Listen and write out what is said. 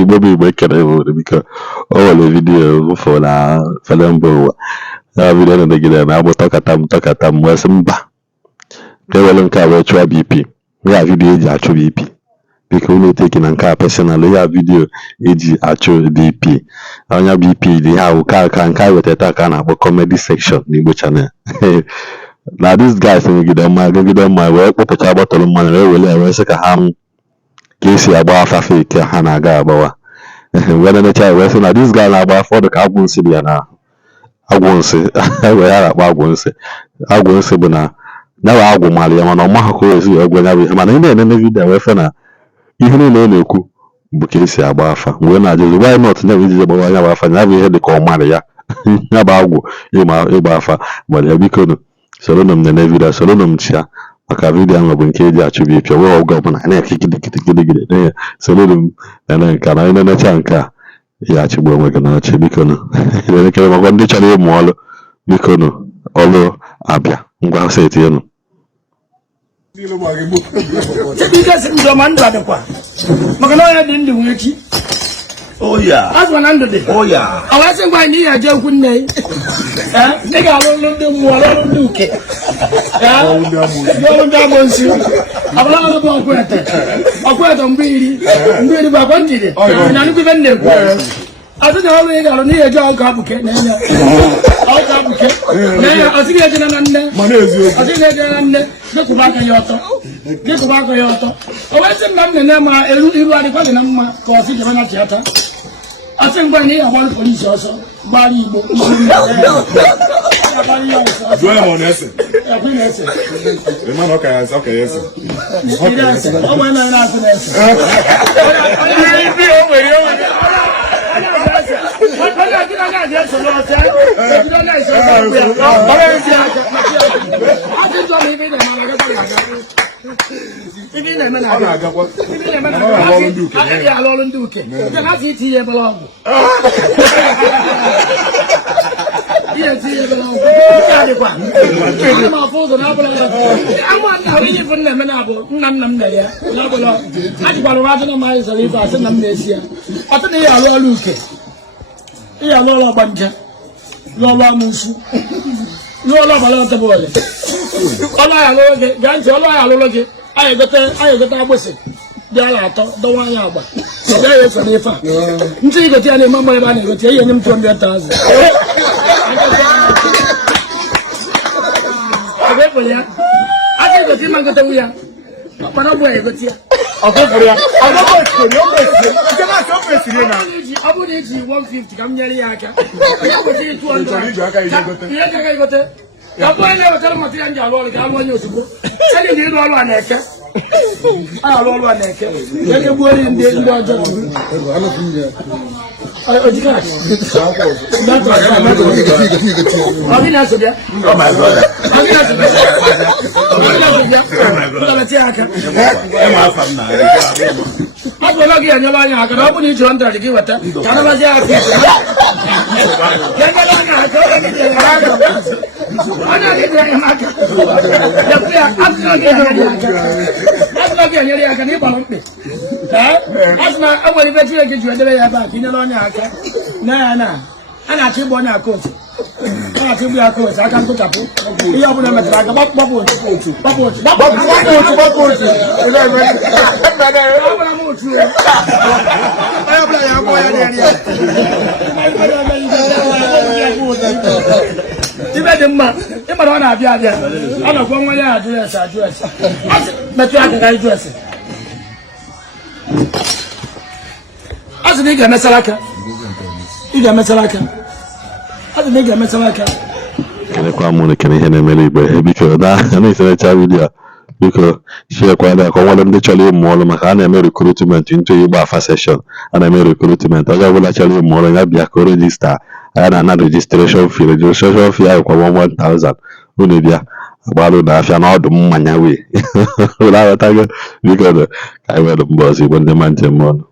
Igbo bụ Igbo ekere obodo biko o nwere vidiyo bụfụ na fele mba ụwa ya vidiyo na-edegide na agbụ tọkata m wee sị mba ka ewere nke a wee chụọ BP ya vidiyo eji achụ BP biko unu teki na nke a personal ya vidiyo eji achụ BP onye BP dị ha awụ ka nke a wetara taa ka a na-akpọ comedy section n'Igbo channel na this guys megide mma wee kpụpụcha bọtụlụ mmanya wee were wee sị ka ha ka esi agba afa fake ha na-aga agbawa wee na-enecha wee sị na this guy na-agba afọ ọdụ ka agwụ nsị dị ya na agwụ nsị wee ya na-akpọ agwụ nsị bụ na nyawa agwụ mara ya mana ọ maghị ka o esi wee gwa nyabụ ihe mana ị na-enene vidiyo wee fe na ihe niile ọ na-ekwu bụ ka esi agba afa wee na-ajụzi why not nyabụ ijiji gbawa nyabụ afa nyabụ ihe dị ka ọ mara ya nyabụ agwụ ịgba afa gbara ya biko nụ soronụ m nene vidiyo soronụ m chia maka vidiyo ahụ bụ nke eji achụ BP wee ọgụ ọbụla na-eke gidigidi na soronụ m nene nke na onye necha nke a ya achịgbu onwe gị n'ọchị biko nụ elekere makwa ndị chọrọ ịmụ ọrụ biko nụ ọrụ abịa ngwa setienụ maka na onye dị ndụ nwere chi azụ na ndụ dị awasị ngwa anyị ya je okwu nne ị ga-alụ ọrụ ndị mmụọ ọrụ ndị uke ọrụ ndị amụnsị ọbụla ọrụ bụ ọkwete mgbe iri bụ akwa ndidi na nnukwu ibe nna-ekwu azụ na ọrụ ị ga-alụ n'ihe eji ọkụ abụke na-enye ọsịghị ejena na nne ọsịghị ejena na nne dịkụba aka ya ọtọ o wee sị nna m nene ma iru adịkwa dị na mma ka ọsị jebe na chiata asị mgbe na ị ga-agbalụ polisi ọsọ gbara Igbo alụ ndị uke itinye ebe ọgwụ ihe tinye ebe ọgwụ dịkwa ma afọ ụzọ na-abụla ihe bụ nna eme na-abụ nna m mere ya n'abụla ajịkwara ụra ajụ na maghị zọrọ ife asị na m na-esi ya ọtụ na ihe alụ ọrụ uke ihe alụ ọrụ ọgbanje lụọ ọrụ amụsụ lụọ ọrụ ọbara ọtebụle ọlụ ahịa alụrụ gị gaa ntị ọlụ ahịa alụrụ gị anyị egote agbụsị dị ala atọ dọwa anya agba ọ bịa ya efe n'ife a ntị igote ya na-eme mma ebe a na-egote ya ihe nye m 200,000 ya aja igote ịma ngotewu ya ọkpara ọgbụ ya egote ya ọ bụrụ na iji 150 ka m nyere ya aka ihe aka igote ọ bụrụ na ewetara mata ya nji alụ ọrụ ka alụ onye ozugbo sị na ịrụ ọrụ a na-eke alụ ọrụ a na-eke eke gbuo nri ndị ọjọọ ọ bụla gị enyela anya aka na ọ bụ na iji 100 gị weta ka anabazi aka enyere ya aka na ịgbara mkpe asị na e nwere ibe Chineke ji edere ya ebe a ka inyere onye aka a na-achọ ịgba onye aka otu a na-achọ igbu ya aka otu aka ntụchapụ ihe ọ bụla metara aka gbapụ otu ibe dị mma ịmara ọ na-abịa ọ nọkwa nwere ya adresị metụ aka ka adresị a sị na ị ga-emesara aka kelekwa mụ na kene ihe na-emere Igbo biko na-eserecha vidiyo biko shiekwana ya ka ọ nwere ndị chọrọ ịmụ ọrụ maka a na-eme rekrutment into Igbo afa seshọn a na-eme rekrutment onye ọbụla chọrọ ịmụ ọrụ ya bịa ka o rejista anya na rejistreshọn fee ahụ kwa 1,000 unu bịa agbalụ na afịa na ọdụ mmanya wee ụlọ aghọtago biko ka anyị nwere mbọ ọzọ Igbo ndị ma njem ọnụ